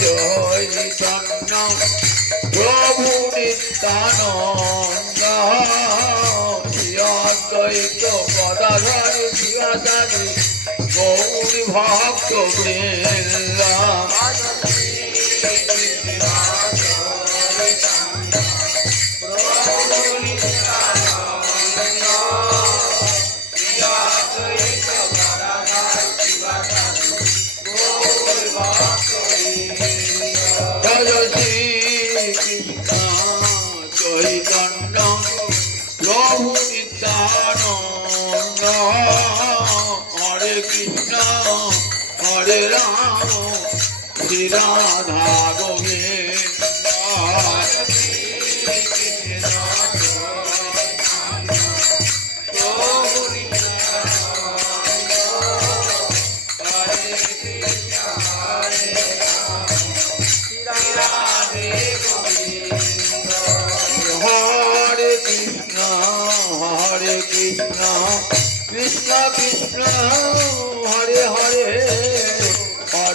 চৈতন্য প্রভু নিত্যানন্দ অদ্বৈত গদাধর শিবাসাদি গৌরী ভক্ত বৃন্দ। জয় হরে কৃষ্ণ হরে রাম শ্রী রাধা গোবিন্দ।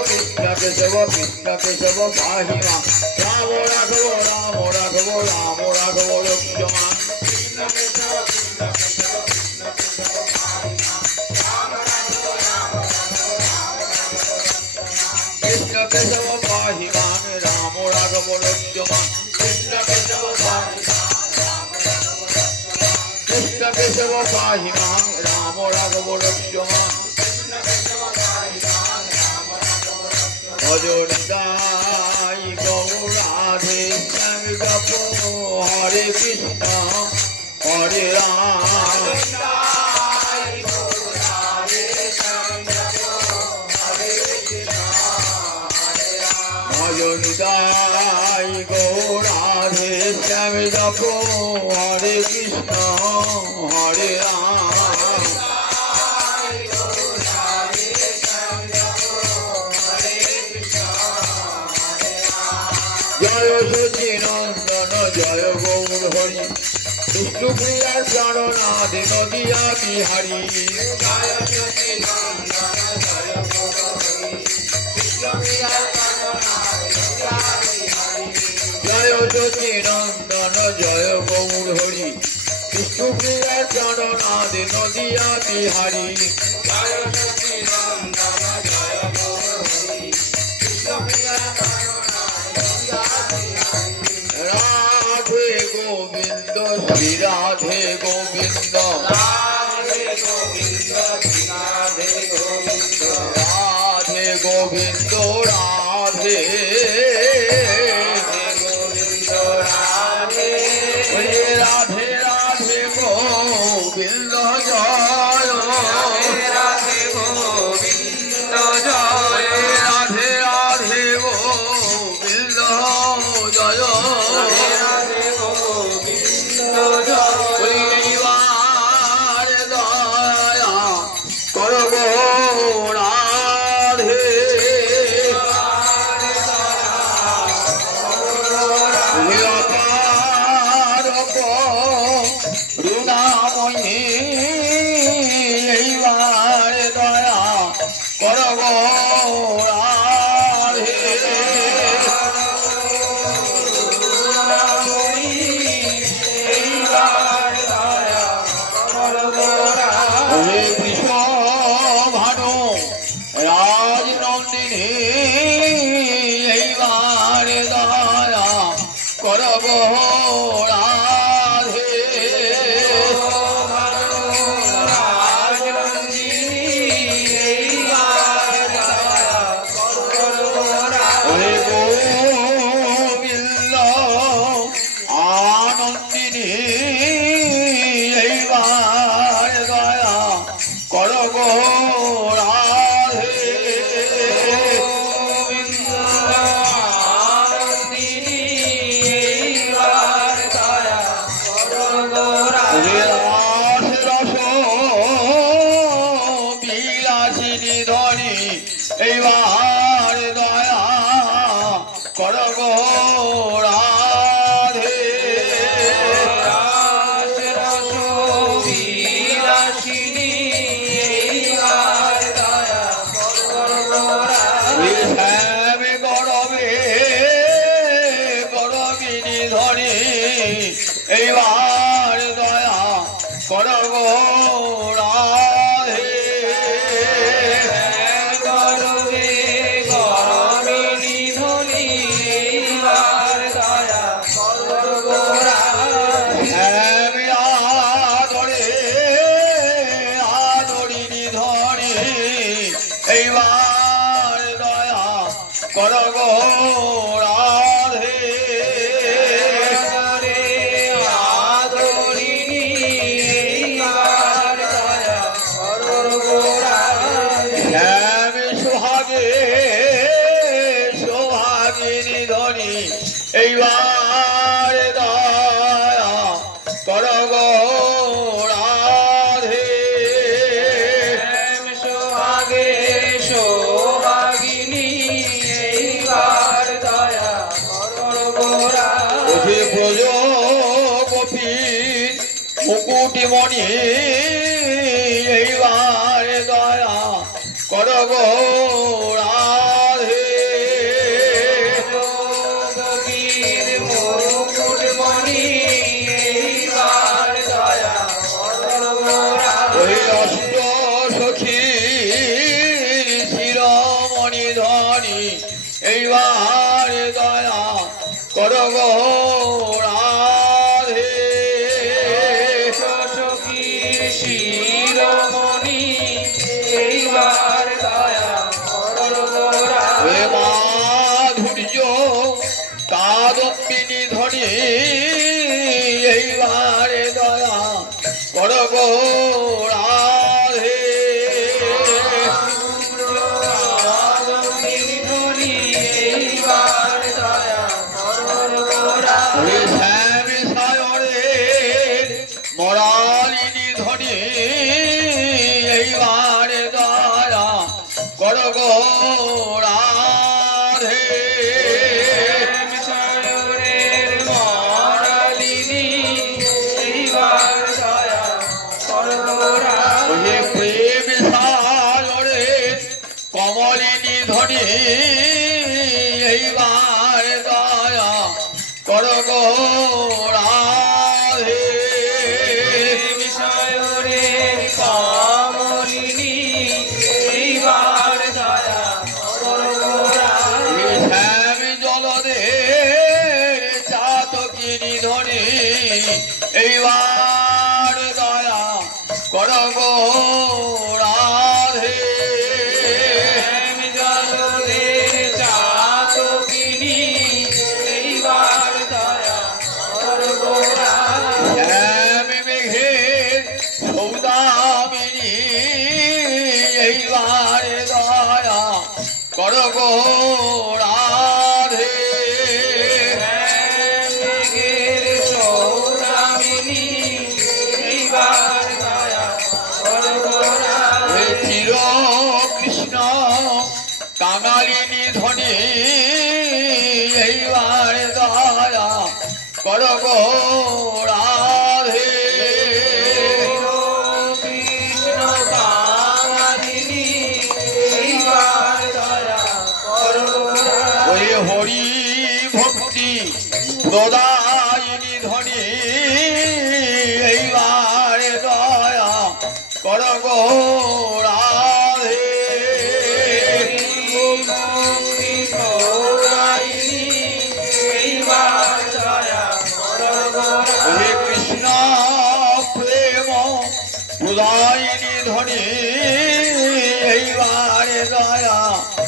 কৃষ্ণ কেশব কৃষ্ণ কেশব পাহিমা রাম রাঘব রাম রাঘব রাম রাঘব লক্ষ্মণ কৃষ্ণ কেশব পাহিমান রাম রাঘব লক্ষ্মণ কৃষ্ণ কেশব কৃষ্ণ রাম রাঘব লক্ষ্মণ অযোধ্যায় গৌরাধে স্বামী জপ হরে কৃষ্ণ, হরে রাম। অযোধ্যায় গৌরাধে স্বামী জপ হরে কৃষ্ণ, হরে নন্দন জয় গৌর হরি বিষ্ণুপ্রিয়ার প্রাণনাথ নদিয়া বিহারী জয় নন্দন জয় গৌর হরি বিষ্ণুপ্রিয়ার জয় সচি নন্দন জয় গৌর হরি প্রাণনাথ নদিয়া বিহারী জয় নন্দন শ্রী রাধে গোবিন্দ রাধে গোবিন্দ। রাধে Yeah. করগোড়া মণি এইবার দয়া করব জগদ্বিনী ধনী এইবারে দয়া কর গো রাধে। মরালিনী ধনী এইবারে দয়া কর গো রাধে। এইবার দয়া করো বাঙালিনী ধনী এইবার দহারা কর গো রাধে। ওই হরি ভক্তি প্রদায়িনী ধনী এইবার দয়া কর গো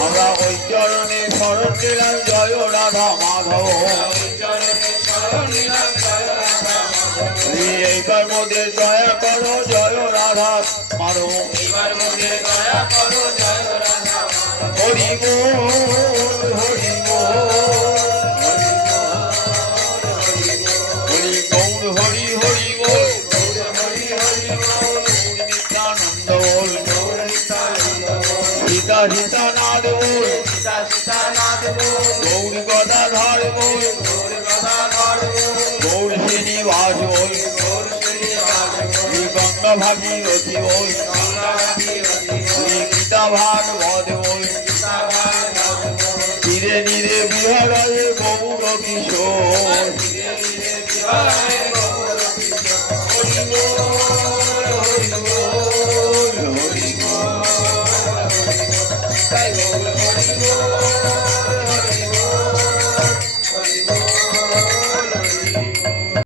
আমরা ওই চরণে শরণ নিলাম জয় রাধা মাধব। এই এইবার মধ্যে দয়া করো, জয় রাধা মাধব। হরি বল হরি বল। হরি গৌর গদাধর বল গৌর শ্রীনিবাস বল। শ্রী গঙ্গা ভাগীরথী বল। শ্রী গীতা ভাগবত বল। ধীরে ধীরে বিহারায়